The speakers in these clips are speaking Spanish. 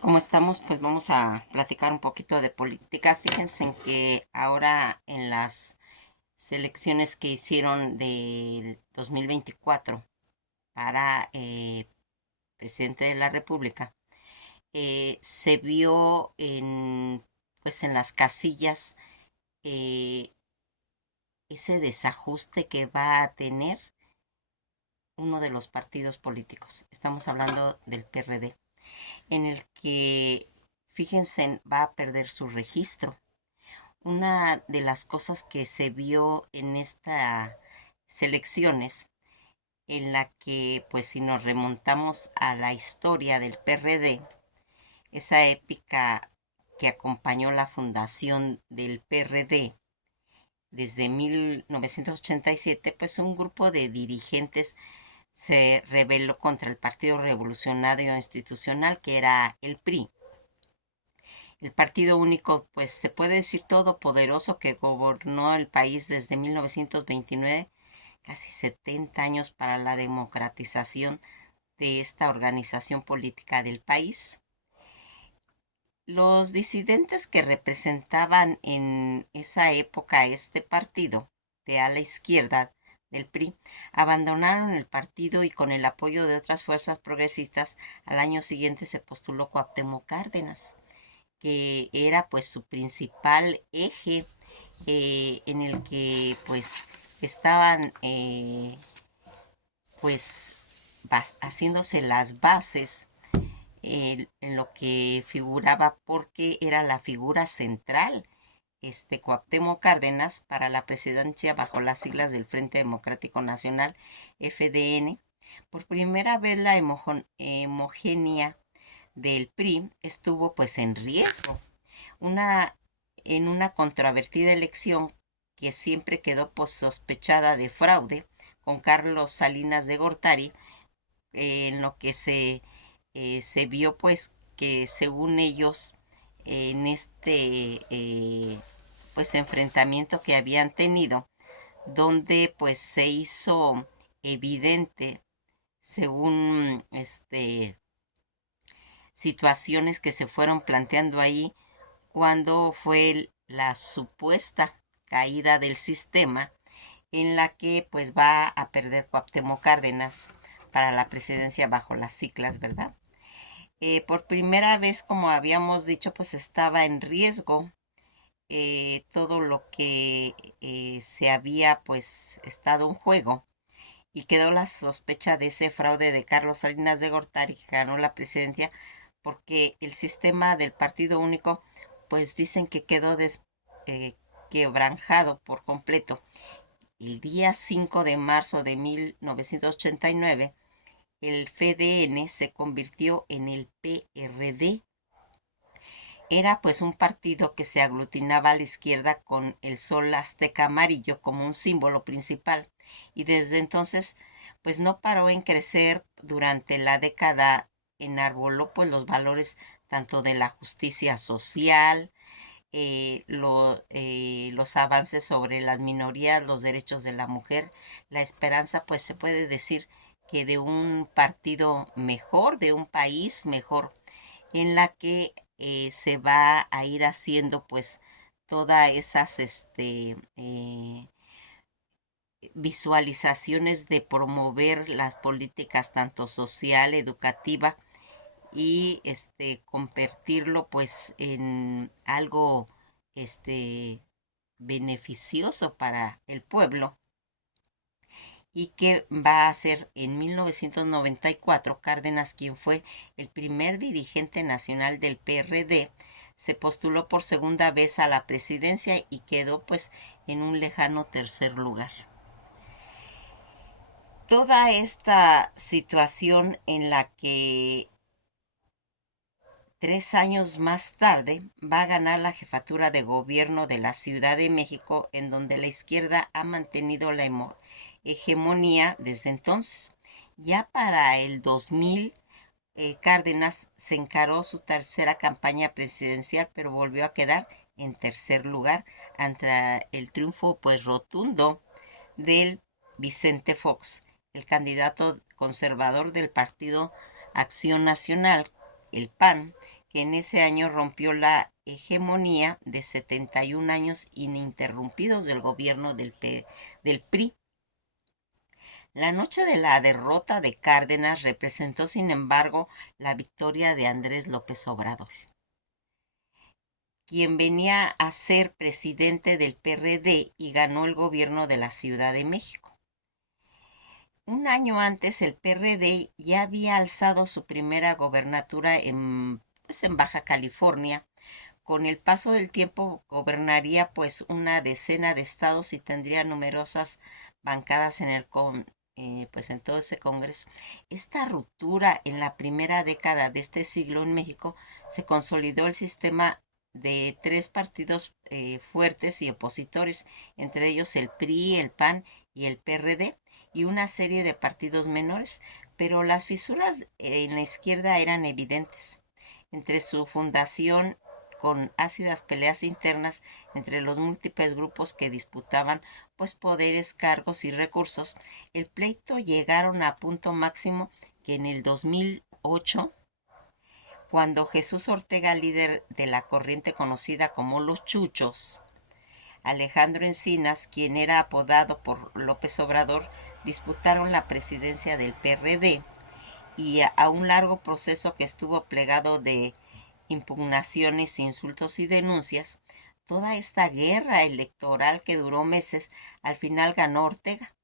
Como estamos, pues vamos a platicar un poquito de política. Fíjense en que ahora en las selecciones que hicieron del 2024 para presidente de la República, se vio pues en las casillas eh, ese desajuste que va a tener uno de los partidos políticos. Estamos hablando del PRD, en el que, fíjense, va a perder su registro. Una de las cosas que se vio en estas selecciones, en la que, pues si nos remontamos a la historia del PRD, esa épica que acompañó la fundación del PRD desde 1987, pues un grupo de dirigentes se rebeló contra el Partido Revolucionario Institucional, que era el PRI. El partido único, pues se puede decir todopoderoso, que gobernó el país desde 1929, casi 70 años para la democratización de esta organización política del país. Los disidentes que representaban en esa época este partido de ala izquierda del PRI abandonaron el partido, y con el apoyo de otras fuerzas progresistas al año siguiente se postuló Cuauhtémoc Cárdenas, que era pues su principal eje, en el que pues estaban pues haciéndose las bases, en lo que figuraba, porque era la figura central, Cuauhtémoc Cárdenas, para la presidencia bajo las siglas del Frente Democrático Nacional, FDN. Por primera vez la homogénea del PRI estuvo pues en riesgo, una, en una controvertida elección que siempre quedó pues sospechada de fraude, con Carlos Salinas de Gortari, en lo que se vio pues que, según ellos, en pues enfrentamiento que habían tenido, donde pues se hizo evidente, según situaciones que se fueron planteando ahí, cuando fue la supuesta caída del sistema, en la que pues va a perder Cuauhtémoc Cárdenas para la presidencia bajo las siglas, ¿verdad? Por primera vez, como habíamos dicho, pues estaba en riesgo todo lo que se había pues estado en juego, y quedó la sospecha de ese fraude de Carlos Salinas de Gortari, que ganó la presidencia, porque el sistema del partido único, pues dicen que quedó eh, quebranjado por completo. El día 5 de marzo de 1989, el FDN se convirtió en el PRD. Era pues un partido que se aglutinaba a la izquierda, con el sol azteca amarillo como un símbolo principal, y desde entonces pues no paró en crecer. Durante la década enarboló pues los valores tanto de la justicia social, los avances sobre las minorías, los derechos de la mujer, la esperanza, pues se puede decir que de un partido mejor, de un país mejor, en la que se va a ir haciendo pues todas esas visualizaciones de promover las políticas tanto social, educativa, y convertirlo pues en algo este beneficioso para el pueblo, y que va a ser en 1994 Cárdenas quien fue el primer dirigente nacional del PRD. Se postuló por segunda vez a la presidencia y quedó pues en un lejano tercer lugar. Toda esta situación, en la que 3 años más tarde va a ganar la jefatura de gobierno de la Ciudad de México, en donde la izquierda ha mantenido la hegemonía desde entonces. Ya para el 2000, Cárdenas se encaró su tercera campaña presidencial, pero volvió a quedar en tercer lugar ante el triunfo pues rotundo del Vicente Fox, el candidato conservador del Partido Acción Nacional, el PAN, que en ese año rompió la hegemonía de 71 años ininterrumpidos del gobierno del PRI. La noche de la derrota de Cárdenas representó, sin embargo, la victoria de Andrés López Obrador, quien venía a ser presidente del PRD y ganó el gobierno de la Ciudad de México. Un año antes, el PRD ya había alzado su primera gobernatura en Baja California. Con el paso del tiempo gobernaría pues una decena de estados y tendría numerosas bancadas pues en todo ese Congreso. Esta ruptura en la primera década de este siglo en México se consolidó el sistema de tres partidos fuertes y opositores, entre ellos el PRI, el PAN y el PRD, y una serie de partidos menores, pero las fisuras en la izquierda eran evidentes. Entre su fundación, con ácidas peleas internas entre los múltiples grupos que disputaban pues poderes, cargos y recursos, el pleito llegaron a punto máximo que en el 2008, cuando Jesús Ortega, líder de la corriente conocida como los Chuchos, Alejandro Encinas, quien era apodado por López Obrador, disputaron la presidencia del PRD, y a un largo proceso que estuvo plegado de impugnaciones, insultos y denuncias, toda esta guerra electoral que duró meses, al final ganó Ortega,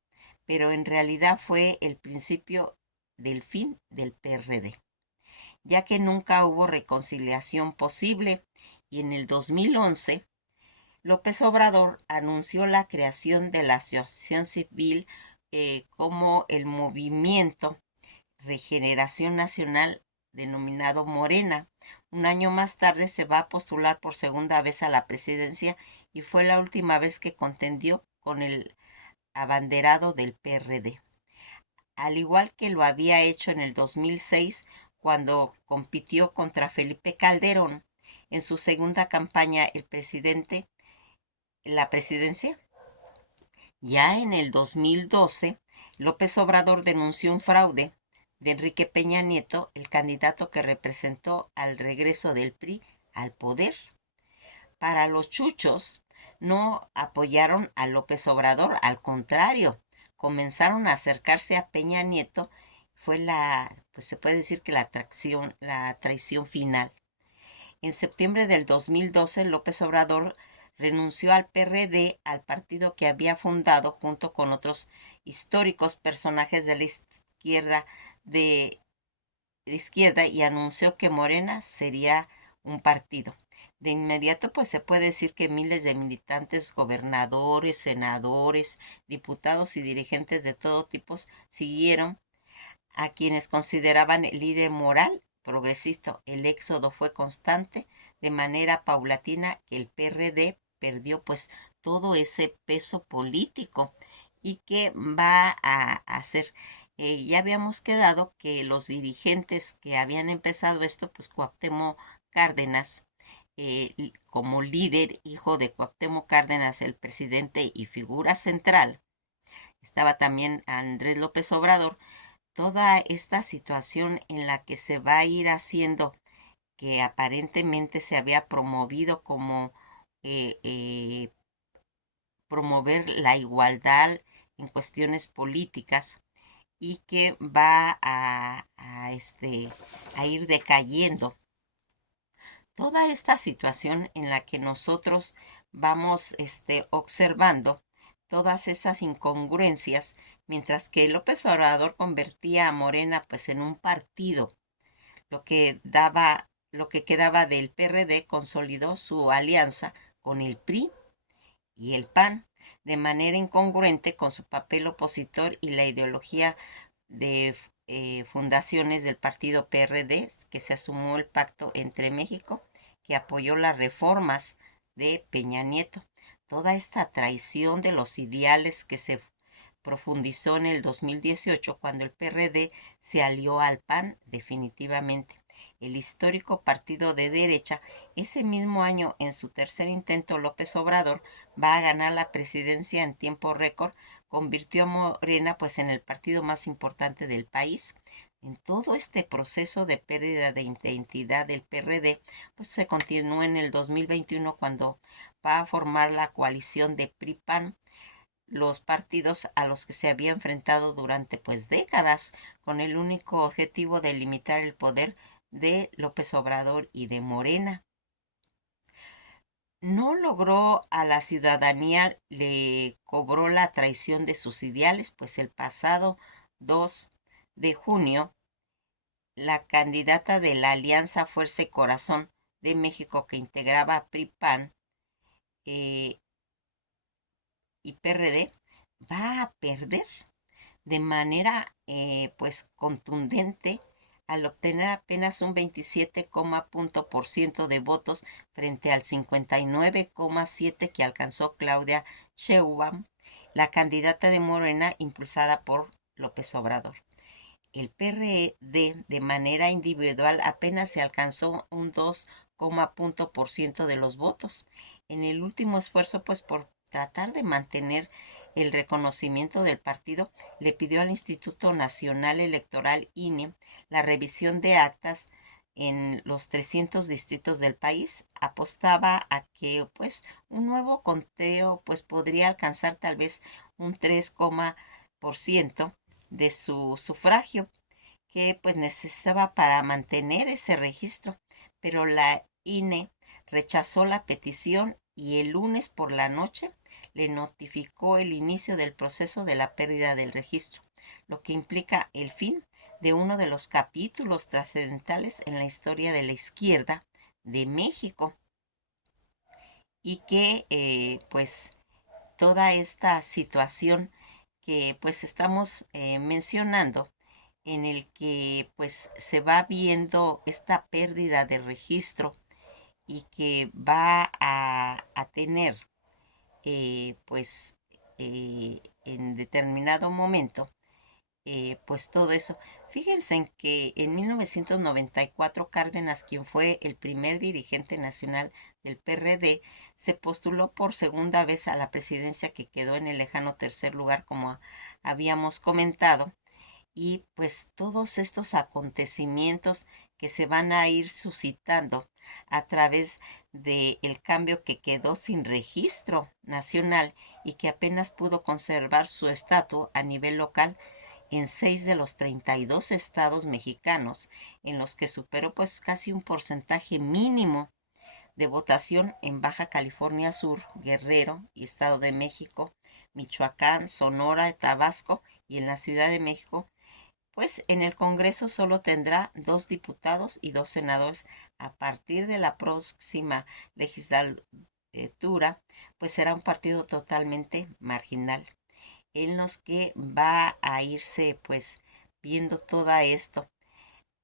pero en realidad fue el principio del fin del PRD, ya que nunca hubo reconciliación posible, y en el 2011 López Obrador anunció la creación de la asociación civil como el Movimiento Regeneración Nacional, denominado Morena. Un año más tarde se va a postular por segunda vez a la presidencia y fue la última vez que contendió con el abanderado del PRD. Al igual que lo había hecho en el 2006, cuando compitió contra Felipe Calderón en su segunda campaña la presidencia. Ya en el 2012, López Obrador denunció un fraude de Enrique Peña Nieto, el candidato que representó al regreso del PRI al poder. Para los chuchos, no apoyaron a López Obrador, al contrario, comenzaron a acercarse a Peña Nieto. Fue pues se puede decir que la traición final. En septiembre del 2012, López Obrador renunció al PRD, al partido que había fundado junto con otros históricos personajes de la izquierda, y anunció que Morena sería un partido. De inmediato, pues se puede decir que miles de militantes, gobernadores, senadores, diputados y dirigentes de todo tipo siguieron a quienes consideraban el líder moral progresista. El éxodo fue constante, de manera paulatina que el PRD perdió pues todo ese peso político y que va a hacer. Ya habíamos quedado que los dirigentes que habían empezado esto, pues Cuauhtémoc Cárdenas, como líder, hijo de Cuauhtémoc Cárdenas, el presidente y figura central, estaba también Andrés López Obrador. Toda esta situación en la que se va a ir haciendo, que aparentemente se había promovido como eh, eh, promover la igualdad en cuestiones políticas, y que va a ir decayendo. Toda esta situación en la que nosotros vamos observando todas esas incongruencias, mientras que López Obrador convertía a Morena pues en un partido, lo que quedaba del PRD consolidó su alianza con el PRI y el PAN, de manera incongruente con su papel opositor y la ideología de fundaciones del partido PRD, que se asumió el pacto entre México, que apoyó las reformas de Peña Nieto. Toda esta traición de los ideales que se profundizó en el 2018, cuando el PRD se alió al PAN definitivamente. El histórico partido de derecha, ese mismo año, en su tercer intento, López Obrador va a ganar la presidencia en tiempo récord, convirtió a Morena pues en el partido más importante del país. en todo este proceso de pérdida de identidad del PRD, pues se continúa en el 2021 cuando va a formar la coalición de PRI-PAN, los partidos a los que se había enfrentado durante pues décadas, con el único objetivo de limitar el poder de López Obrador y de Morena. No logró a la ciudadanía, le cobró la traición de sus ideales, pues el pasado 2 de junio, la candidata de la Alianza Fuerza y Corazón de México que integraba PRI-PAN eh, y PRD va a perder de manera pues contundente al obtener apenas un 27, por ciento de votos frente al 59,7 que alcanzó Claudia Sheinbaum, la candidata de Morena impulsada por López Obrador. El PRD de manera individual apenas se alcanzó un 2, por ciento de los votos. En el último esfuerzo, pues por tratar de mantener el reconocimiento del partido, le pidió al Instituto Nacional Electoral INE la revisión de actas en los 300 distritos del país. Apostaba a que pues un nuevo conteo pues podría alcanzar tal vez un 3, por ciento de su sufragio que pues necesitaba para mantener ese registro, pero la INE rechazó la petición y el lunes por la noche le notificó el inicio del proceso de la pérdida del registro, lo que implica el fin de uno de los capítulos trascendentales en la historia de la izquierda de México y que pues toda esta situación que pues estamos mencionando en el que pues se va viendo esta pérdida de registro y que va a tener pues en determinado momento pues todo eso. Fíjense en que en 1994 Cárdenas, quien fue el primer dirigente nacional del PRD, se postuló por segunda vez a la presidencia que quedó en el lejano tercer lugar, como habíamos comentado, y pues todos estos acontecimientos que se van a ir suscitando a través del cambio que quedó sin registro nacional y que apenas pudo conservar su estatus a nivel local en 6 de los 32 estados mexicanos, en los que superó pues casi un porcentaje mínimo de votación en Baja California Sur, Guerrero y Estado de México, Michoacán, Sonora, Tabasco y en la Ciudad de México, pues en el Congreso solo tendrá 2 diputados y 2 senadores. A partir de la próxima legislatura, pues será un partido totalmente marginal, en los que va a irse pues viendo todo esto.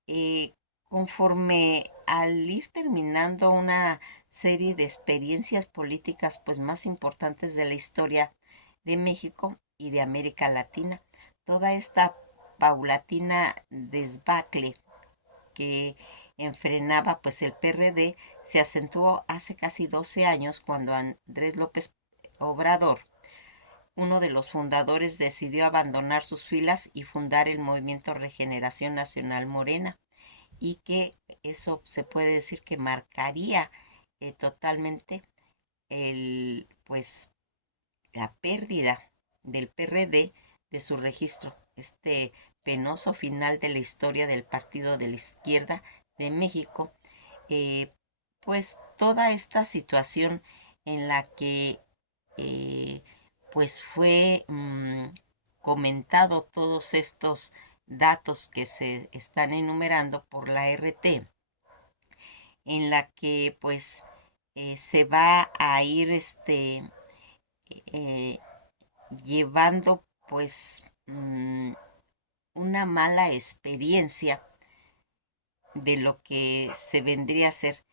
Eh, Conforme al ir terminando una serie de experiencias políticas pues más importantes de la historia de México y de América Latina, toda esta paulatina desbacle que enfrenaba pues el PRD se acentuó hace casi 12 años cuando Andrés López Obrador, uno de los fundadores, decidió abandonar sus filas y fundar el movimiento Regeneración Nacional Morena, y que eso se puede decir que marcaría totalmente pues la pérdida del PRD de su registro, este penoso final de la historia del Partido de la Izquierda de México, eh, pues toda esta situación en la que eh, pues fue comentado todos estos datos que se están enumerando por la RT, en la que pues se va a ir eh, llevando pues una mala experiencia de lo que se vendría a ser.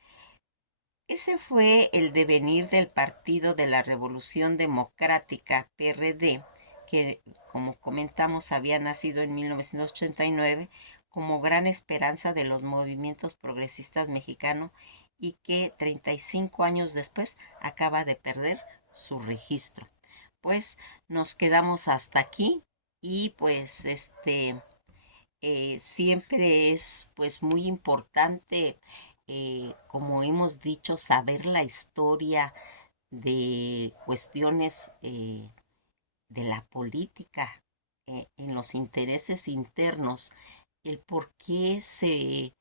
Ese fue el devenir del Partido de la Revolución Democrática, PRD, que, como comentamos, había nacido en 1989 como gran esperanza de los movimientos progresistas mexicanos y que 35 años después acaba de perder su registro. Pues nos quedamos hasta aquí y pues siempre es pues muy importante, como hemos dicho, saber la historia de cuestiones de la política, en los intereses internos, el por qué se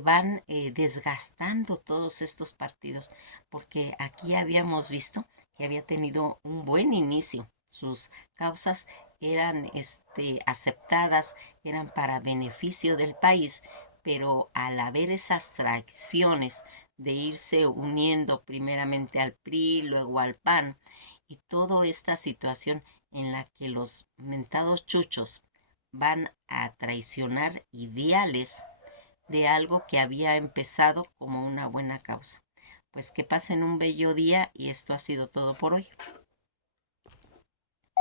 van desgastando todos estos partidos, porque aquí habíamos visto que había tenido un buen inicio. Sus causas eran aceptadas, eran para beneficio del país, pero al haber esas traiciones de irse uniendo primeramente al PRI, luego al PAN, y toda esta situación en la que los mentados chuchos van a traicionar ideales de algo que había empezado como una buena causa. Pues que pasen un bello día y esto ha sido todo por hoy.